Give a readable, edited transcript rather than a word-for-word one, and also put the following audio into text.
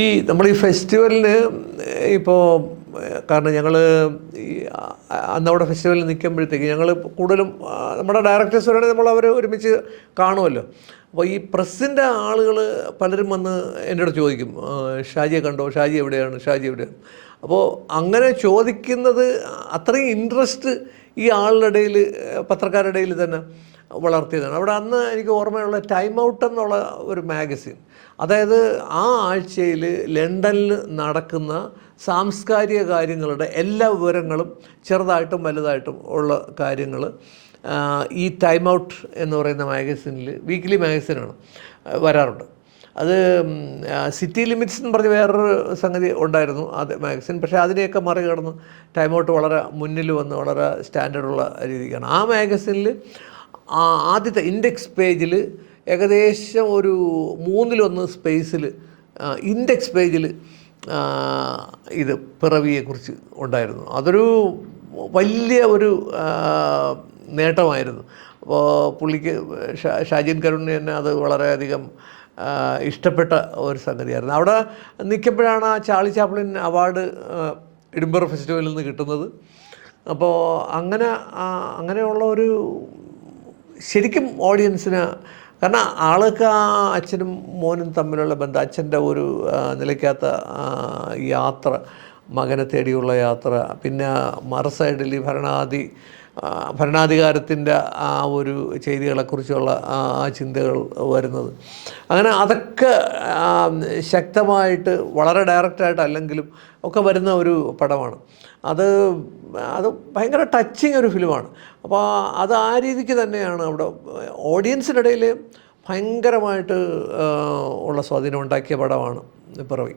ഈ നമ്മൾ ഈ ഫെസ്റ്റിവലിന് ഇപ്പോൾ കാരണം ഞങ്ങൾ ഈ അന്നവിടെ ഫെസ്റ്റിവലിൽ നിൽക്കുമ്പോഴത്തേക്ക് ഞങ്ങൾ കൂടുതലും നമ്മുടെ ഡയറക്ടേഴ്സ് വരെ നമ്മൾ അവർ ഒരുമിച്ച് കാണുമല്ലോ. അപ്പോൾ ഈ പ്രസ്സിൻ്റെ ആളുകൾ പലരും വന്ന് എൻ്റെ അടുത്ത് ചോദിക്കും, ഷാജിയെ കണ്ടോ, ഷാജി എവിടെയാണ്, ഷാജി എവിടെയാണ്. അപ്പോൾ അങ്ങനെ ചോദിക്കുന്നത് അത്രയും ഇൻട്രസ്റ്റ് ഈ ആളുടെ ഇടയിൽ, പത്രക്കാരുടെ ഇടയിൽ തന്നെ വളർത്തിയതാണ്. അവിടെ അന്ന് എനിക്ക് ഓർമ്മയുള്ള ടൈം ഔട്ട് എന്നുള്ള ഒരു മാഗസിൻ, അതായത് ആ ആഴ്ചയിൽ ലണ്ടനിൽ നടക്കുന്ന സാംസ്കാരിക കാര്യങ്ങളുടെ എല്ലാ വിവരങ്ങളും ചെറുതായിട്ടും വലുതായിട്ടും ഉള്ള കാര്യങ്ങൾ ഈ ടൈം ഔട്ട് എന്ന് പറയുന്ന മാഗസിനിൽ, വീക്ക്ലി മാഗസിനാണ്, വരാറുണ്ട്. അത് സിറ്റി ലിമിറ്റ്സ് എന്ന് പറഞ്ഞ് വേറൊരു സംഗതി ഉണ്ടായിരുന്നു അത് മാഗസിൻ. പക്ഷേ അതിനെയൊക്കെ മറികടന്ന് ടൈം ഔട്ട് വളരെ മുന്നിൽ വന്ന് വളരെ സ്റ്റാൻഡേർഡുള്ള രീതിക്കാണ്. ആ മാഗസിനിൽ ആദ്യത്തെ ഇൻഡെക്സ് പേജിൽ ഏകദേശം ഒരു 1/3 സ്പേസിൽ ഇൻഡെക്സ് പേജിൽ ഇത് പിറവിയെക്കുറിച്ച് ഉണ്ടായിരുന്നു. അതൊരു വലിയ ഒരു നേട്ടമായിരുന്നു. അപ്പോൾ പുള്ളിക്ക് ഷാജിൻ കരുണിന് തന്നെ അത് വളരെയധികം ഇഷ്ടപ്പെട്ട ഒരു സംഗതിയായിരുന്നു. അവിടെ നിൽക്കുമ്പോഴാണ് ആ ചാർലി ചാപ്ലിൻ അവാർഡ് എഡിൻബറ ഫെസ്റ്റിവലിൽ നിന്ന് കിട്ടുന്നത്. അപ്പോൾ അങ്ങനെയുള്ള ഒരു ശരിക്കും ഓഡിയൻസിന്, കാരണം ആൾക്ക് ആ അച്ഛനും മോനും തമ്മിലുള്ള ബന്ധം, അച്ഛൻ്റെ ഒരു നിലയ്ക്കാത്ത യാത്ര, മകനെ തേടിയുള്ള യാത്ര, പിന്നെ മറുസൈഡിൽ ഭരണാധികാരത്തിൻ്റെ ആ ഒരു ചെയ്തികളെക്കുറിച്ചുള്ള ആ ചിന്തകൾ വരുന്നത്, അങ്ങനെ അതൊക്കെ ശക്തമായിട്ട് വളരെ ഡയറക്റ്റായിട്ട് അല്ലെങ്കിലും ഒക്കെ വരുന്ന ഒരു പടമാണ്. അത് ഭയങ്കര ടച്ചിങ് ഒരു ഫിലിമാണ്. അപ്പോൾ അത് ആ രീതിക്ക് തന്നെയാണ് അവിടെ ഓഡിയൻസിൻ്റെ ഇടയിൽ ഭയങ്കരമായിട്ട് ഉള്ള സ്വാധീനം ഉണ്ടാക്കിയ പടമാണ് പിറവി.